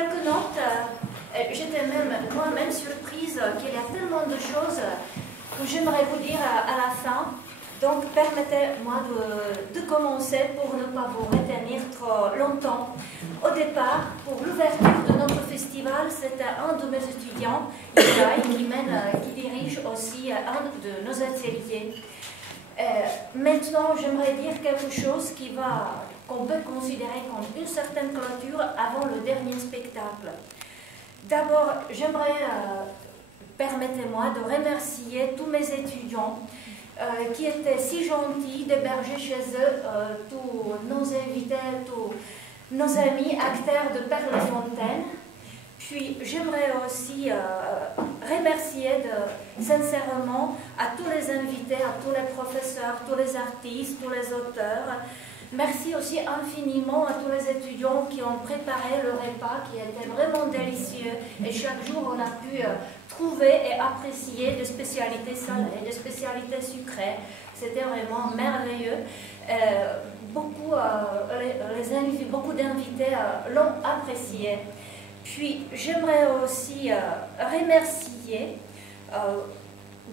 quelques notes. J'étais moi-même surprise qu'il y a tellement de choses que j'aimerais vous dire à la fin. Donc, permettez-moi de commencer pour ne pas vous retenir trop longtemps. Au départ, pour l'ouverture de notre festival, c'était un de mes étudiants, Ibrahim, qui dirige aussi un de nos ateliers. Maintenant, j'aimerais dire quelque chose qu'on peut considérer comme une certaine clôture avant le dernier spectacle. D'abord, permettez-moi de remercier tous mes étudiants qui étaient si gentils d'héberger chez eux tous nos invités, tous nos amis acteurs de Perles-Fontaine. Puis j'aimerais aussi remercier sincèrement à tous les invités, à tous les professeurs, tous les artistes, tous les auteurs. Merci aussi infiniment à tous les étudiants qui ont préparé le repas qui était vraiment délicieux et chaque jour on a pu trouver et apprécier des spécialités salées, des spécialités sucrées. C'était vraiment merveilleux. Beaucoup d'invités l'ont apprécié. Puis j'aimerais aussi remercier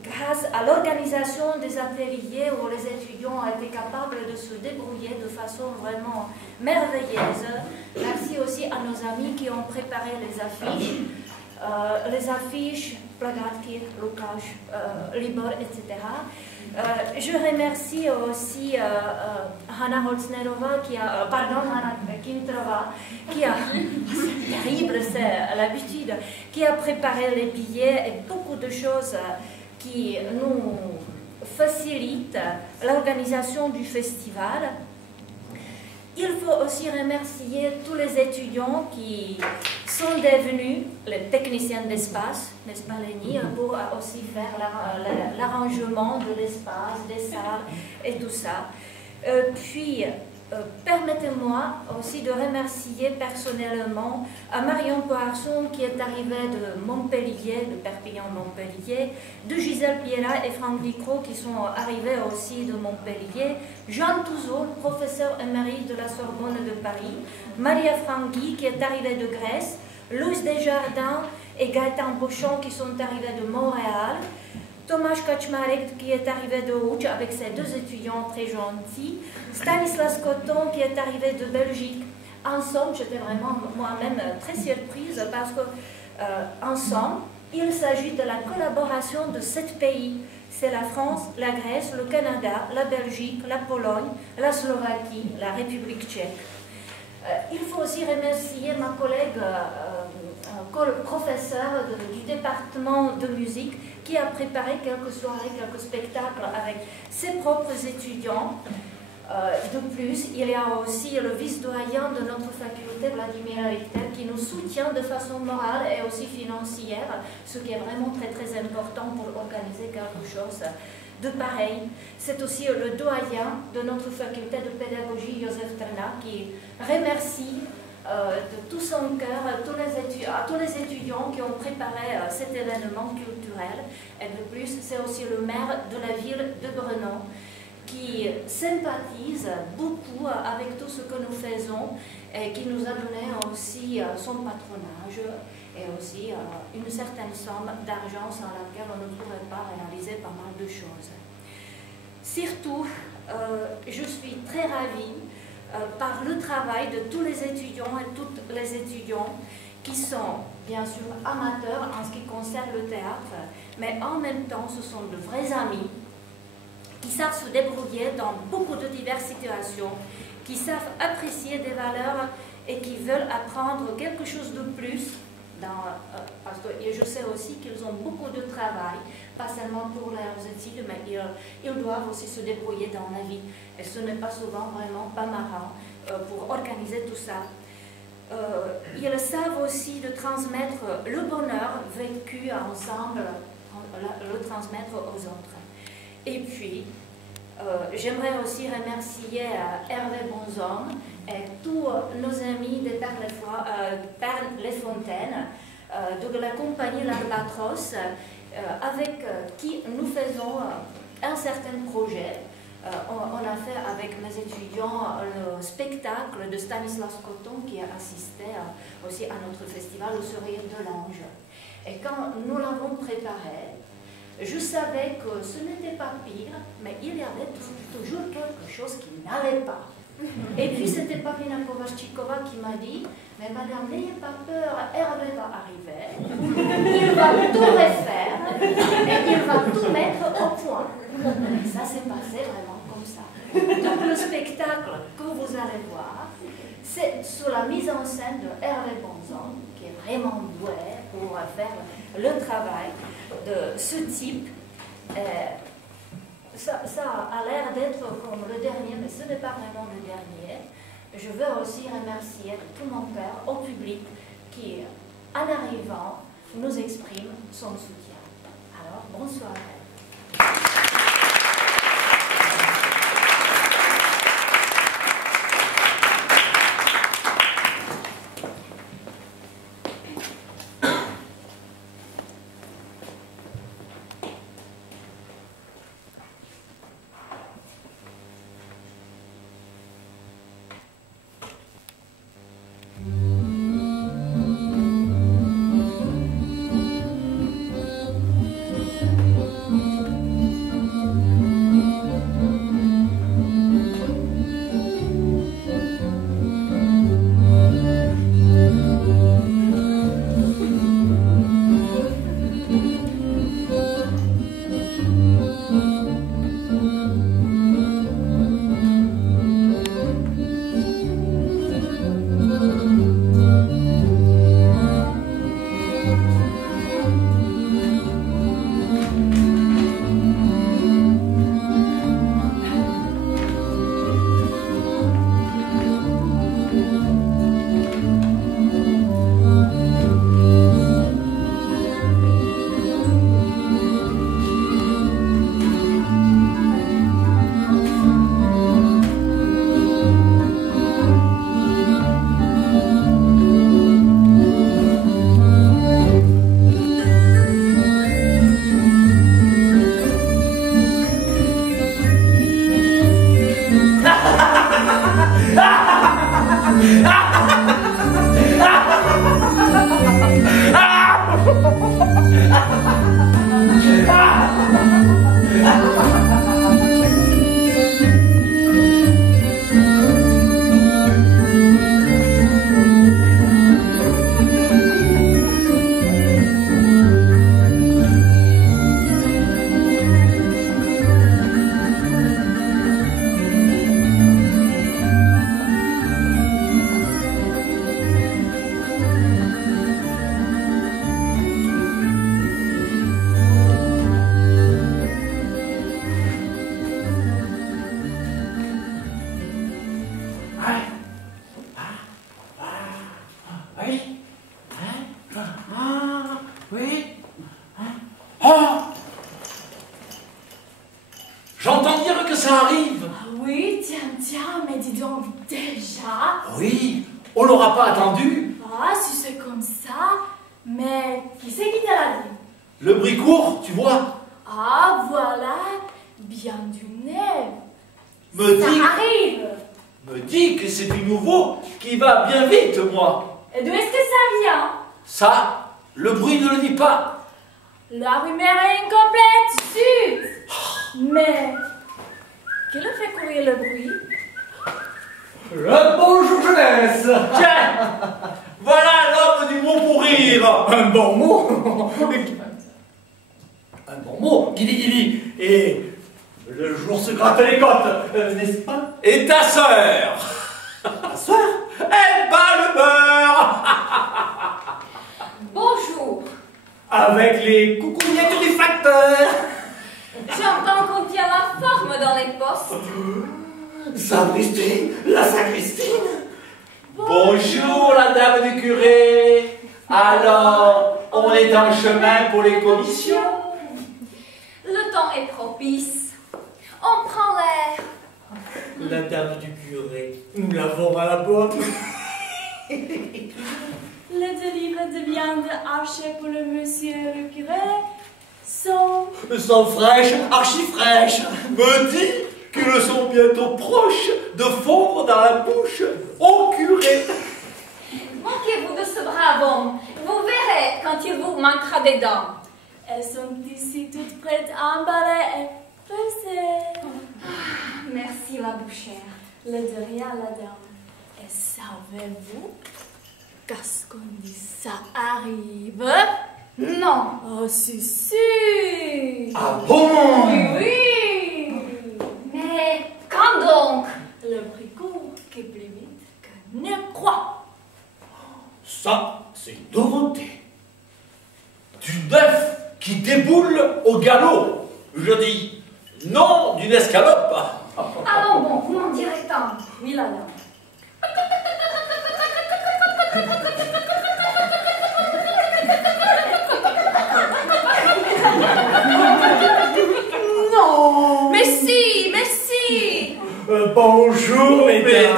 grâce à l'organisation des ateliers où les étudiants ont été capables de se débrouiller de façon vraiment merveilleuse. Merci aussi à nos amis qui ont préparé les affiches, Plagatki, Lukáš, Libor, etc. Je remercie aussi Hanna Holznerova, Hanna Kintrova, c'est terrible, c'est l'habitude, qui a préparé les billets et beaucoup de choses qui nous facilitent l'organisation du festival. Il faut aussi remercier tous les étudiants qui sont devenus les techniciens d'espace, n'est-ce pas Lénie, pour aussi faire l'arrangement de l'espace, des salles et tout ça. Puis, permettez-moi aussi de remercier personnellement à Marion Poisson qui est arrivée de Montpellier, de Perpignan-Montpellier, de Gisèle Piera et Franck Vicro qui sont arrivés aussi de Montpellier, Jean Touzeau, professeur émérite de la Sorbonne de Paris, Maria Frangui qui est arrivée de Grèce, Louis Desjardins et Gaëtan Bochon qui sont arrivés de Montréal, Tomáš Kaczmarek qui est arrivé de Łódź avec ses deux étudiants très gentils, Stanislas Coton qui est arrivé de Belgique. Ensemble, j'étais vraiment moi-même très surprise parce que ensemble, il s'agit de la collaboration de 7 pays. C'est la France, la Grèce, le Canada, la Belgique, la Pologne, la Slovaquie, la République tchèque. Il faut aussi remercier ma collègue professeur du département de musique qui a préparé quelques soirées, quelques spectacles avec ses propres étudiants. De plus, il y a aussi le vice-doyen de notre faculté, Vladimir Richter, qui nous soutient de façon morale et aussi financière, ce qui est vraiment très très important pour organiser quelque chose de pareil. C'est aussi le doyen de notre faculté de pédagogie, Josef Trna, qui remercie de tout son cœur à tous les étudiants qui ont préparé cet événement culturel. Et de plus, c'est aussi le maire de la ville de Brno qui sympathise beaucoup avec tout ce que nous faisons et qui nous a donné aussi son patronage et aussi une certaine somme d'argent sans laquelle on ne pourrait pas réaliser pas mal de choses. Surtout, je suis très ravie par le travail de tous les étudiants et toutes les étudiantes qui sont bien sûr amateurs en ce qui concerne le théâtre, mais en même temps ce sont de vrais amis qui savent se débrouiller dans beaucoup de diverses situations, qui savent apprécier des valeurs et qui veulent apprendre quelque chose de plus. Parce que je sais aussi qu'ils ont beaucoup de travail, pas seulement pour leurs études, mais ils doivent aussi se débrouiller dans la vie. Et ce n'est pas souvent vraiment pas marrant pour organiser tout ça. Ils savent aussi de transmettre le bonheur vécu ensemble, le transmettre aux autres. Et puis, j'aimerais aussi remercier Hervé Bonhomme et tous nos amis de Perles-Fontaine, de la compagnie L'Albatros, avec qui nous faisons un certain projet. on a fait avec mes étudiants le spectacle de Stanislas Coton qui a assisté aussi à notre festival au Sourire de l'Ange. Et quand nous l'avons préparé, je savais que ce n'était pas pire, mais il y avait toujours quelque chose qui n'allait pas. Et puis c'était Pavlina Kovačíková qui m'a dit « Mais madame, n'ayez pas peur, Hervé va arriver, il va tout refaire et il va tout mettre au point. » Et ça s'est passé vraiment comme ça. Donc le spectacle que vous allez voir, c'est sous la mise en scène de Hervé Bonzon, qui est vraiment doué pour faire le travail de ce type. Ça a l'air d'être comme le dernier, mais ce n'est pas vraiment le dernier. Je veux aussi remercier de tout mon cœur au public qui, en arrivant, nous exprime son soutien. Alors, bonsoir. J'entends dire que ça arrive. Oui, tiens, mais dis donc déjà. Oui, on l'aura pas attendu. Ah, si c'est comme ça. Mais qui c'est qui t'a l'a dit? Le Bricourt, tu vois. Ah, voilà, bien du nez. Me Ça dit, arrive. me dit que c'est du nouveau qui va bien vite, moi. Et d'où est-ce que ça vient? Ça, le bruit ne le dit pas. La rumeur est incomplète, zut. Mais, qui le fait courir le bruit? Le bonjour jeunesse. Tiens, voilà l'homme du mot pour rire. Un bon mot. Un bon mot, guidi. Et le jour se gratte les côtes, n'est-ce pas? Et ta sœur, Ma soeur? elle bat le beurre. Bonjour. Avec les coucougnettes du facteur. J'entends qu'on tient la forme dans les postes. Sapristi, la sacristine. Bonjour la dame du curé. Alors, on est en chemin pour les commissions. Le temps est propice. On prend l'air. La dame du curé, nous l'avons à la botte. Les 2 livres de viande hachée pour le monsieur le curé sont... Sont fraîches, archi fraîches. Me dit qu'ils sont bientôt proches de fondre dans la bouche au curé. Manquez-vous de ce brave homme. Vous verrez quand il vous manquera des dents. Elles sont ici toutes prêtes à emballer et peser. Merci, la bouchère. Le de rien, la dame. Et savez-vous qu'est-ce qu'on dit ça arrive? Non. Oh, si. Ah bon? Oui. Mais quand donc? Le prix court qui plus vite que ne croit. Ça, c'est Dorothée. Du neuf qui déboule au galop. Je dis non d'une escalope. Allons bon, vous m'en direz tant. Oui, la dame. Non. Mais si. Bonjour, mesdames.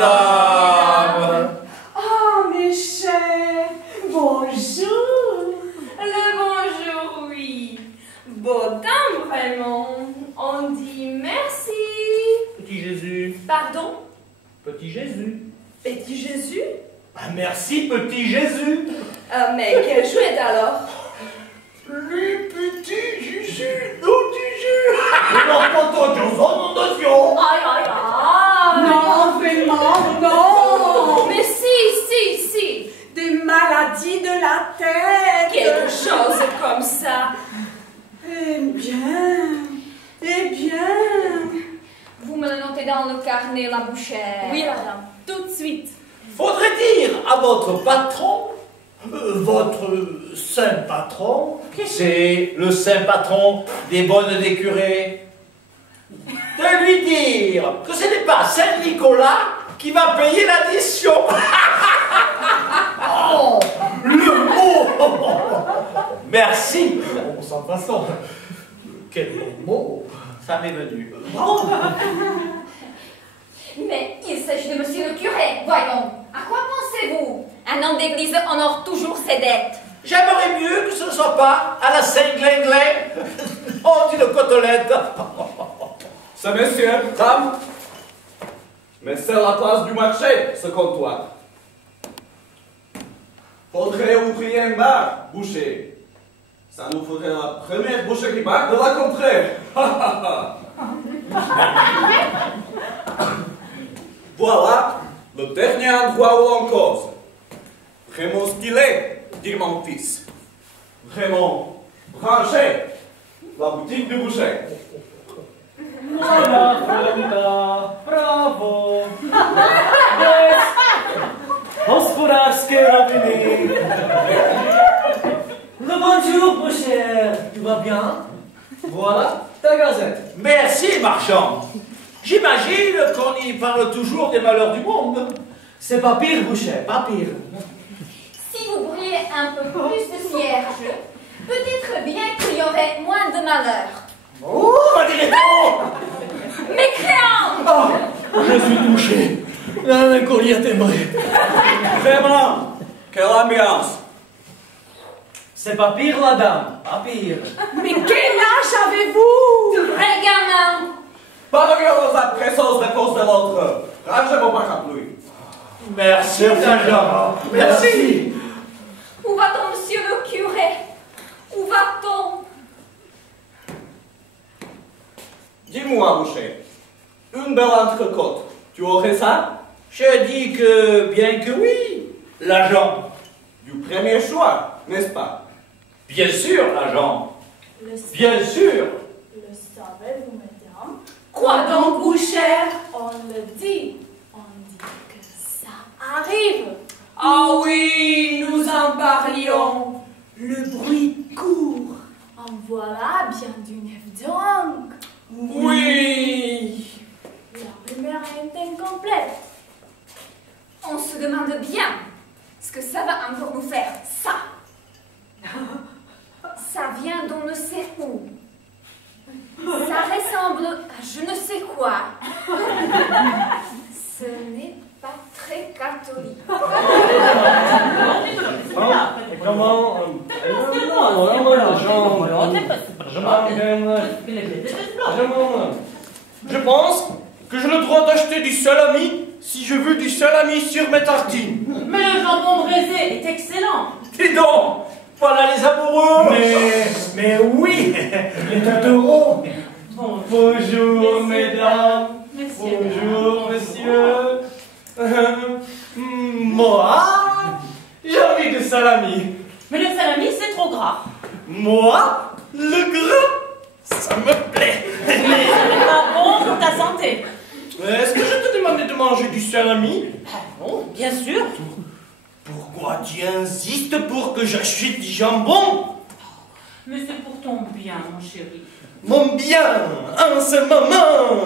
Ah, mes chers, bonjour. Le bonjour, oui. Beau temps, vraiment. On dit merci. Petit Jésus. Pardon? Petit Jésus. Petit Jésus? Ah, merci, petit Jésus. Mais quel chouette alors? Le petit Jésus, nom du jus. Non, Aïe, aïe, aïe. Non, vraiment, non. Mais si. Des maladies de la tête. Quelque chose comme ça. Eh bien. Vous me le notez dans le carnet, la bouchère. Oui, madame. Tout de suite. Faudrait dire à votre patron, votre saint patron, c'est le saint patron des bonnes des curés, de lui dire que ce n'est pas Saint Nicolas qui va payer l'addition. Oh, le mot. Merci. Sans façon. Quel mot. Ça m'est venu. Mais il s'agit de monsieur le curé, voyons. À quoi pensez-vous? Un homme d'église honore toujours ses dettes. J'aimerais mieux que ce ne soit pas à la Saint-Glinglin. Oh, d'une côtelette. C'est monsieur, dame. Mais c'est la place du marché, ce comptoir. Faudrait ouvrir un bar, boucher. Ça nous ferait la première boucherie bar de la contrée. Voilà le dernier endroit où on cause. Vraiment stylé, dit mon fils. Vraiment branché, la boutique du boucher. Moja fremda, brawo. Jest gospodarskie nowiny. Le bonjour, mon cher. Tout va bien? Voilà ta gazette. Merci, marchand. J'imagine qu'on y parle toujours des malheurs du monde. C'est pas pire, Boucher, pas pire. Si vous brûlez un peu plus de cierge, peut-être bien qu'il y aurait moins de malheurs. Oh, ma direction! Mécréant! Oh, je suis touché. La mélancolie est aimerait. Vraiment, quelle ambiance. C'est pas pire, la dame, pas pire. Mais quel âge avez-vous? Vrai gamin! Pas de violence à présence de cause de l'autre. Rangez mon parapluie. Merci, Jean. Merci. Où va-t-on, monsieur le curé? Où va-t-on? Dis-moi, boucher, une belle entrecôte, tu aurais ça? Je dis que bien que oui, l'agent. Du premier choix, n'est-ce pas? Bien sûr, l'agent. Le Bien sûr. savez-vous, madame? Quoi donc, bouchère? On le dit. On dit que ça arrive. Ah oui, nous en parlions. Le bruit court. En voilà bien du neuf donc. Oui. La rumeur est incomplète. On se demande bien ce que ça va encore nous faire, ça. Ça vient d'on ne sait où. Ça ressemble à je ne sais quoi. Ce n'est pas très catholique. Comment je pense que j'ai le droit d'acheter du salami si je veux du salami sur mes tartines. Mais le jambon braisé est excellent. Dis donc, voilà les amoureux. Mais oui, les tourtereaux. Bonjour, mesdames. Messieurs. Bonjour, messieurs. Moi, j'ai envie de salami. Mais le salami, c'est trop gras. Moi, le gras, ça me plaît. Mais ce n'est pas bon pour ta santé. Est-ce que je te demandais de manger du salami? Ah bon, bien sûr. Pourquoi tu insistes pour que j'achète du jambon? Mais c'est pour ton bien, mon chéri. Mon bien, en ce moment,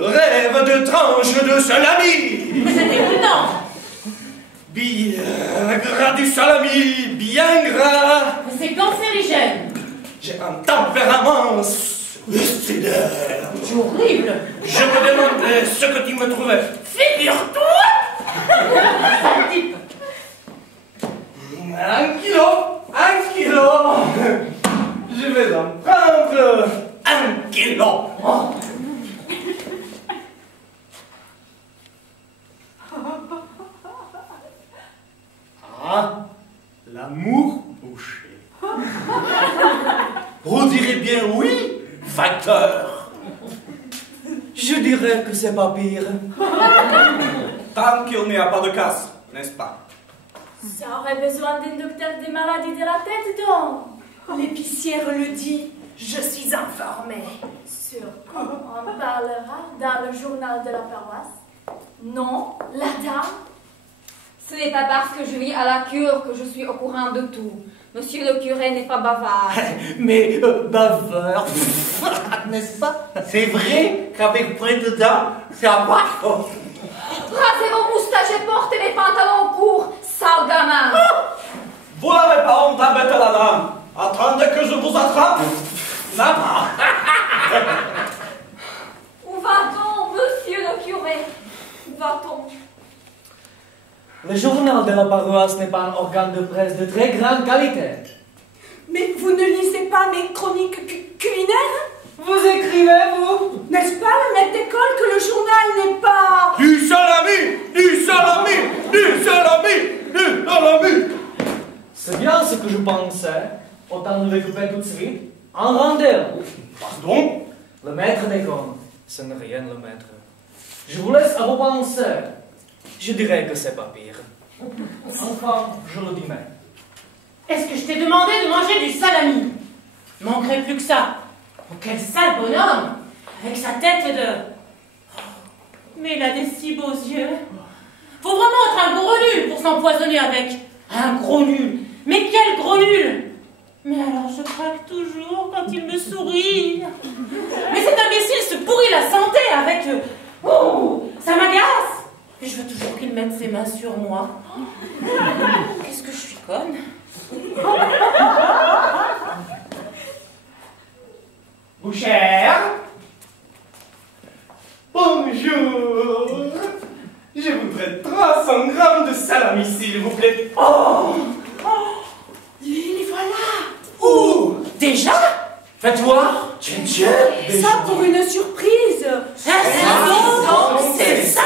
rêve de tranches de salami. Mais c'est évident. Bien gras du salami, bien gras. Mais c'est cancérigène. J'ai un tempérament suicidaire. C'est horrible. Je me demandais ce que tu me trouvais. Figure-toi. Sale type. 1 kilo. Je vais en prendre 1 kilo. Oh. Ah, l'amour bouché. On dirait bien oui, facteur. Je dirais que c'est pas pire. Tant qu'il n'y a pas de casse, n'est-ce pas? Ça aurait besoin d'un docteur des maladies de la tête, donc. L'épicière le dit, je suis informée. Sûr qu'on parlera dans le journal de la paroisse. Non, la dame. Ce n'est pas parce que je vis à la cure que je suis au courant de tout. Monsieur le curé n'est pas bavard. Mais baveur, n'est-ce pas? C'est vrai qu'avec près de dents, c'est à part. Rasez vos moustaches et portez les pantalons courts, sale gamin. Vous n'avez pas honte à mettre la dame. Attendez que je vous attrape. Là-bas. Où va-t-on, monsieur le curé? Où va-t-on? Le journal de la paroisse n'est pas un organe de presse de très grande qualité. Mais vous ne lisez pas mes chroniques culinaires? Vous écrivez, vous? N'est-ce pas le maître d'école que le journal n'est pas... Du salami. C'est bien ce que je pensais. Autant nous découper tout de suite. En rendez-vous. Pardon? Le maître d'école, ce n'est rien le maître. Je vous laisse à vos pensées. Je dirais que c'est pas pire. Enfin, je le dis même. Est-ce que je t'ai demandé de manger du salami? Manquerait plus que ça. Oh, quel sale bonhomme. Avec sa tête de... Mais il a des si beaux yeux. Faut vraiment être un gros nul pour s'empoisonner avec. Un gros nul. Mais quel gros nul. Mais alors je craque toujours quand il me sourit. Mais cet imbécile se pourrit la santé avec... Oh, ça m'agace. Et je veux toujours qu'il mette ses mains sur moi. Qu'est-ce que je suis conne. Bouchère. Bonjour. Je voudrais 300 grammes de salami, s'il vous plaît. Oh. Les voilà. Où? Déjà? Fais-toi. Ça pour une surprise. C'est ça.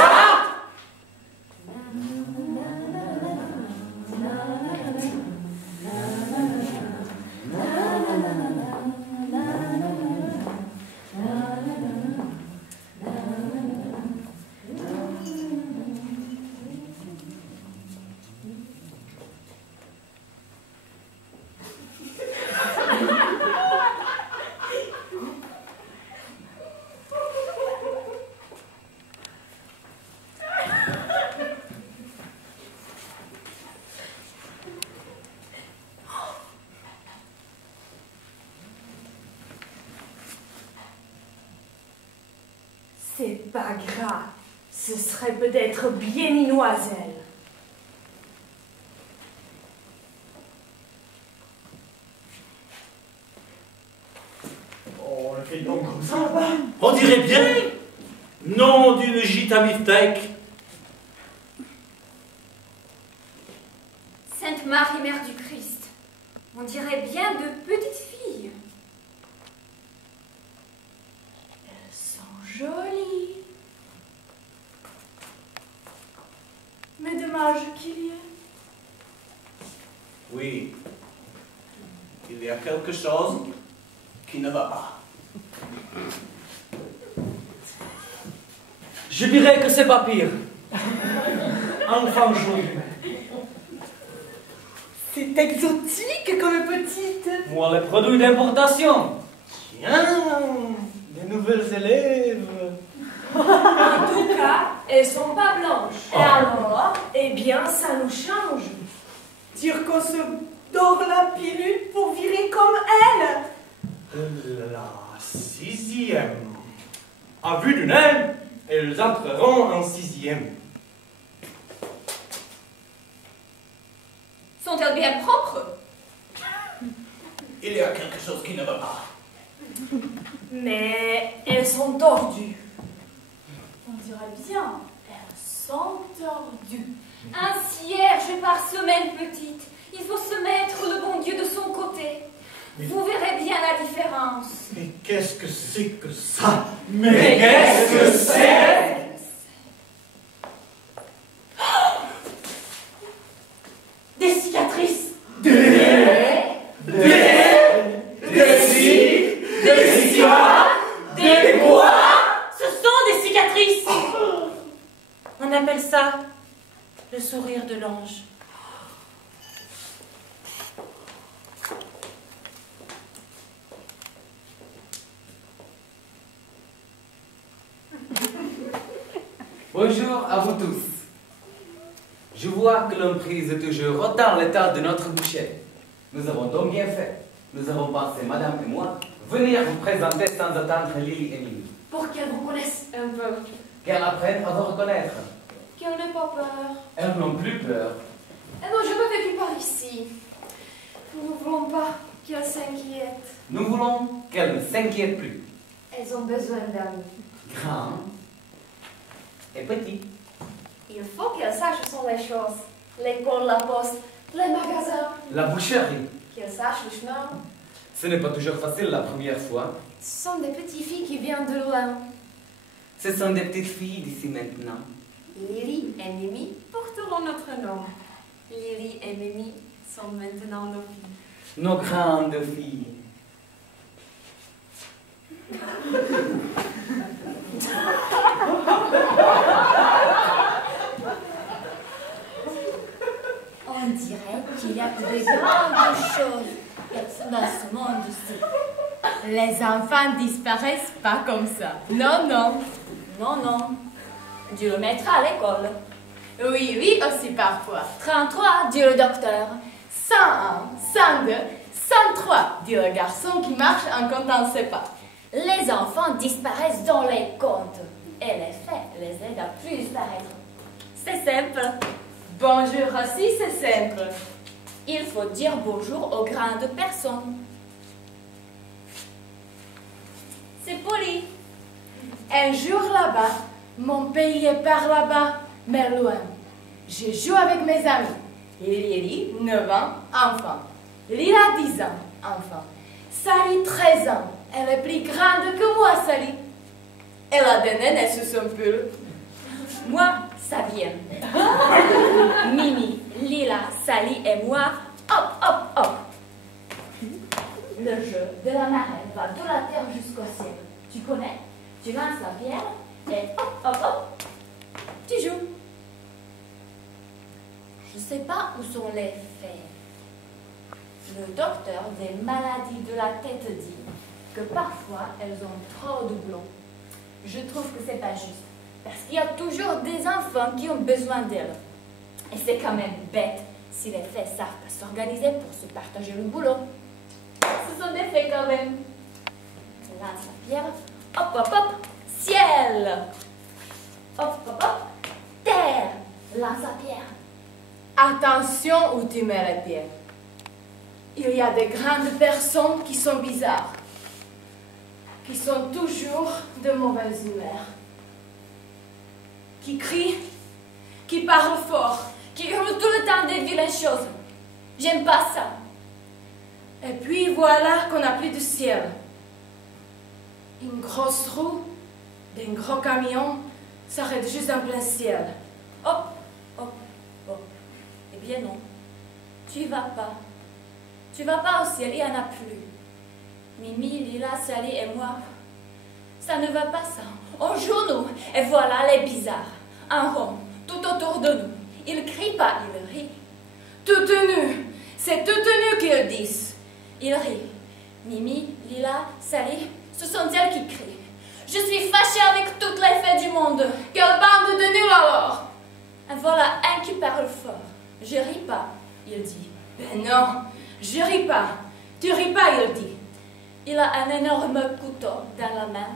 C'est pas grave. Ce serait peut-être bien une oiselle. Oh, le fait donc comme ça là-bas. On dirait bien. Nom d'une gîte à beefsteak. Sainte Marie, Mère du Christ. On dirait bien de petites filles. Elles sont jolies. dommage qu'il y ait. Oui, il y a quelque chose qui ne va pas. Je dirais que c'est pas pire. Enfin joli. C'est exotique comme petite. Moi, les produits d'importation. Tiens, des nouvelles élèves. En tout cas, elles sont pas blanches. Et alors, eh bien, ça nous change. Dire qu'on se dort la pilule pour virer comme elle. La 6e. À vue du nez, elles entreront en 6e. Sont-elles bien propres? Il y a quelque chose qui ne va pas. Mais elles sont tordues. On dirait bien, elles sont tordues. Un cierge par semaine, petite. Il faut se mettre le bon Dieu de son côté. Vous verrez bien la différence. Mais qu'est-ce que c'est que ça? Mais qu'est-ce que c'est? Des cicatrices. Des quoi? Ce sont des cicatrices. On appelle ça le sourire de l'ange. Bonjour à vous tous. Je vois que l'on prise toujours autant l'état de notre boucher. Nous avons donc bien fait. Nous avons pensé, madame et moi, venir vous présenter sans attendre Lily et Mimi. Pour qu'elles vous connaissent un peu. Qu'elles apprennent à vous reconnaître. Qu'elles n'aient pas peur. Elles n'ont plus peur. Eh non, je me fais plus par ici. Nous ne voulons pas qu'elles s'inquiètent. Nous voulons qu'elles ne s'inquiètent plus. Elles ont besoin d'amis. Grand et petit. Il faut qu'elles sachent où sont les choses. L'école, la poste, les magasins. La boucherie. Qu'elles sachent le chemin. Ce n'est pas toujours facile la première fois. Ce sont des petites filles qui viennent de loin. Ce sont des petites filles d'ici maintenant. Lily et Mimi porteront notre nom. Lily et Mimi sont maintenant nos filles. Nos grandes filles. On dirait qu'il y a de grandes choses dans ce monde-ci. Les enfants disparaissent pas comme ça. Non, non. Non, non. Dieu le mettra à l'école. Oui, oui, aussi parfois. 33, dit le docteur. 101, 102, 103, dit le garçon qui marche en comptant ses pas. Les enfants disparaissent dans les contes. Et les faits les aident à plus disparaître. C'est simple. Bonjour aussi, c'est simple. Il faut dire bonjour aux grandes personnes. C'est poli. Un jour là-bas, mon pays est par là-bas, mais loin. Je joue avec mes amis. Lily, 9 ans, enfant. Lila, 10 ans, enfant. Sally, 13 ans. Elle est plus grande que moi, Sally. Elle a des nénés sous son pull. Moi, ça vient. Mimi, Lila, Sally et moi, hop, hop, hop. Le jeu de la marelle va de la terre jusqu'au ciel. Tu connais? Tu lances la pierre et hop, hop, hop, tu joues. Je ne sais pas où sont les faits. Le docteur des maladies de la tête dit que parfois elles ont trop de doublons. Je trouve que c'est pas juste. Parce qu'il y a toujours des enfants qui ont besoin d'elles. Et c'est quand même bête si les fées savent pas s'organiser pour se partager le boulot. Ce sont des fées quand même. Lance la pierre. Hop, hop, hop. Ciel. Hop, hop, hop. Terre. Lance la pierre. Attention où tu mets les pieds. Il y a des grandes personnes qui sont bizarres, qui sont toujours de mauvaise humeur, qui crient, qui parlent fort, Qui hurlent tout le temps des vilaines choses. J'aime pas ça. et puis voilà qu'on n'a plus de ciel. Une grosse roue d'un gros camion s'arrête juste en plein ciel. Hop, hop, hop. bien non. Tu vas pas. Tu vas pas au ciel, il n'y en a plus. Mimi, Lila, Sally et moi, ça ne va pas ça. On joue nous, et voilà les bizarres. Un rond, tout autour de nous. Ils crient pas, ils rient. Toute nue, c'est toute nue qu'ils disent. Ils rient. Mimi, Lila, Sally, ce sont elles qui crient. Je suis fâchée avec toutes les fées du monde. Quelle bande de nuls alors? Et voilà un qui parle fort. Je ris pas, il dit. Ben non, je ris pas. Tu ris pas, il dit. Il a un énorme couteau dans la main.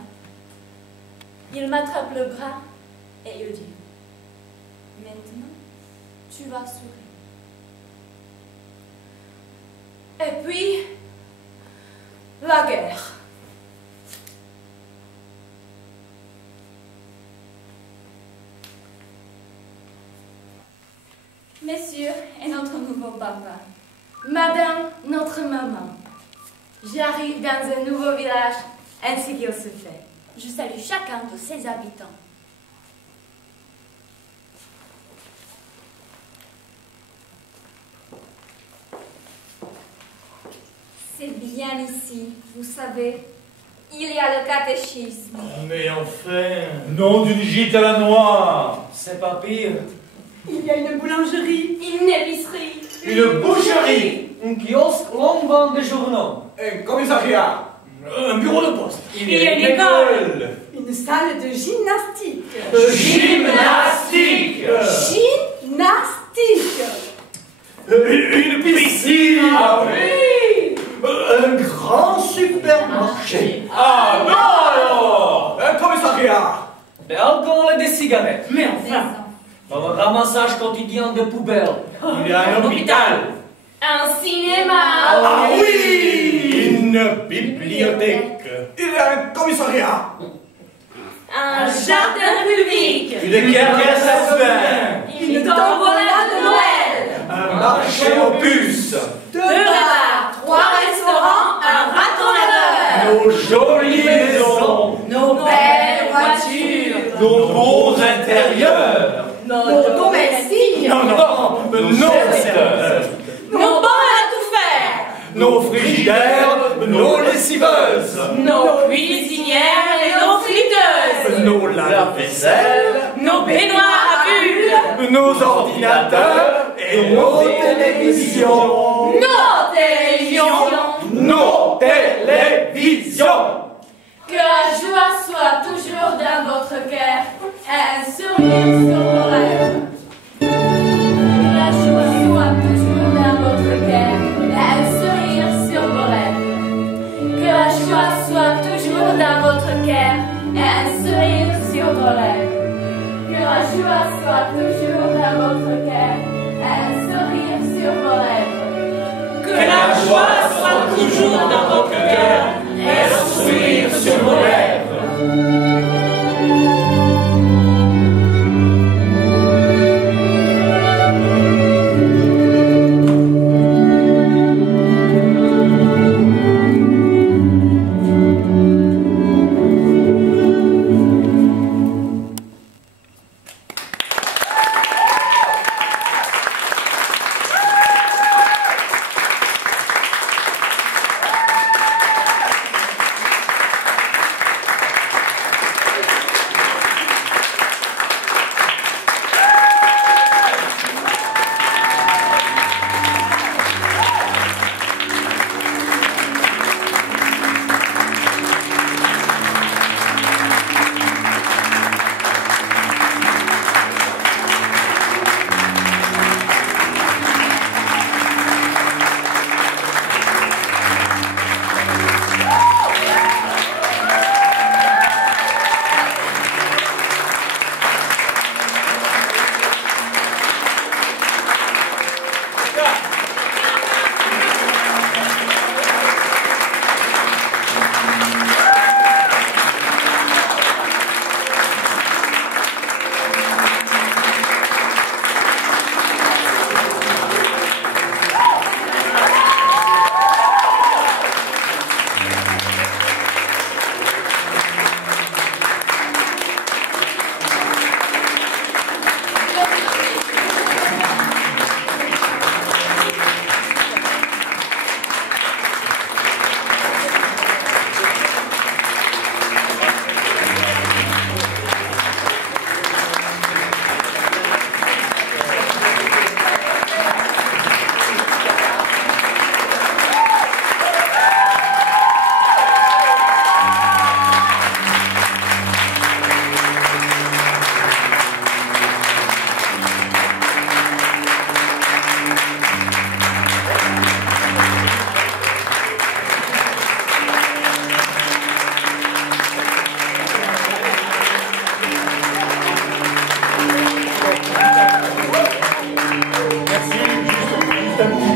Il m'attrape le bras et il dit, maintenant, tu vas sourire. Et puis, la guerre. Messieurs et notre nouveau papa. Madame, notre maman. J'arrive dans un nouveau village, ainsi qu'il se fait. Je salue chacun de ses habitants. C'est bien ici, vous savez. Il y a le catéchisme. Mais enfin, nom d'une gîte à la noix. C'est pas pire. Il y a une boulangerie. Une épicerie. Une boucherie. Un kiosque long vend des journaux. Un commissariat. Un bureau de poste. Il y a une école. Une salle de gymnastique. Gymnastique. Gymnastique. Une piscine. Ah oui. Un grand supermarché. Ah non alors. Un commissariat. Des alcools et des cigarettes. Mais enfin. Un ramassage quotidien de poubelles. Il y a un hôpital. Un cinéma. Ah oui. Une bibliothèque. Il y a un commissariat. Un jardin public. Une carcasse à fin. Une tombola de Noël. Un marché aux puces. 2 bars, 3 restaurants, un raton laveur. Nos jolies maisons. Nos belles voitures. Nos beaux intérieurs. Nos domestiques. Non, nos secteurs. Nos bancs à tout faire. Nos frigidaires, nos lessiveuses. Nos cuisinières et nos friteuses. Nos lave-vaisselle. Nos baignoires à bulles. Nos ordinateurs et nos télévisions. Nos télévisions. Nos télévisions. Que la joie soit toujours dans votre cœur et un sourire sur vos lèvres. Que la joie soit toujours dans votre cœur et un sourire sur vos lèvres. Que la joie soit toujours dans votre cœur et un sourire sur vos lèvres. Que la joie soit toujours dans votre cœur et un sourire sur vos lèvres. Que la joie soit toujours dans votre cœur et un sourire sur vos lèvres.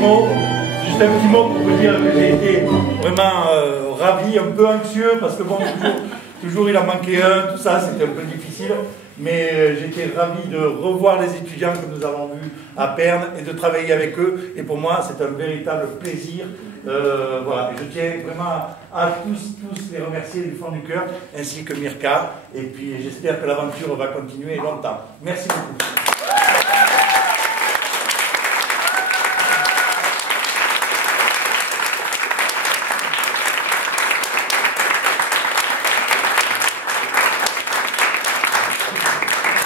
mot. Juste un petit mot pour vous dire que j'ai été vraiment ravi, un peu anxieux, parce que bon, toujours il en manquait un, tout ça, c'était un peu difficile. Mais j'étais ravi de revoir les étudiants que nous avons vus à Perne et de travailler avec eux. Et pour moi, c'est un véritable plaisir. Voilà. Et je tiens vraiment à tous les remercier du fond du cœur, ainsi que Mirka. Et puis j'espère que l'aventure va continuer longtemps. Merci beaucoup.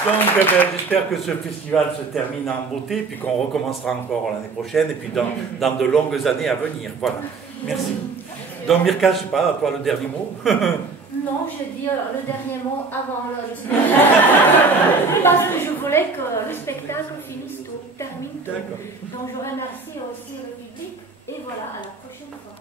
Donc, j'espère que ce festival se termine en beauté, puis qu'on recommencera encore l'année prochaine, et puis dans de longues années à venir. Voilà. Merci. Donc, Mirka, je ne sais pas, à toi le dernier mot. Non, je dis le dernier mot avant le spectacle. Parce que je voulais que le spectacle finisse tout, termine tout. Donc, je remercie aussi le public, et voilà, à la prochaine fois.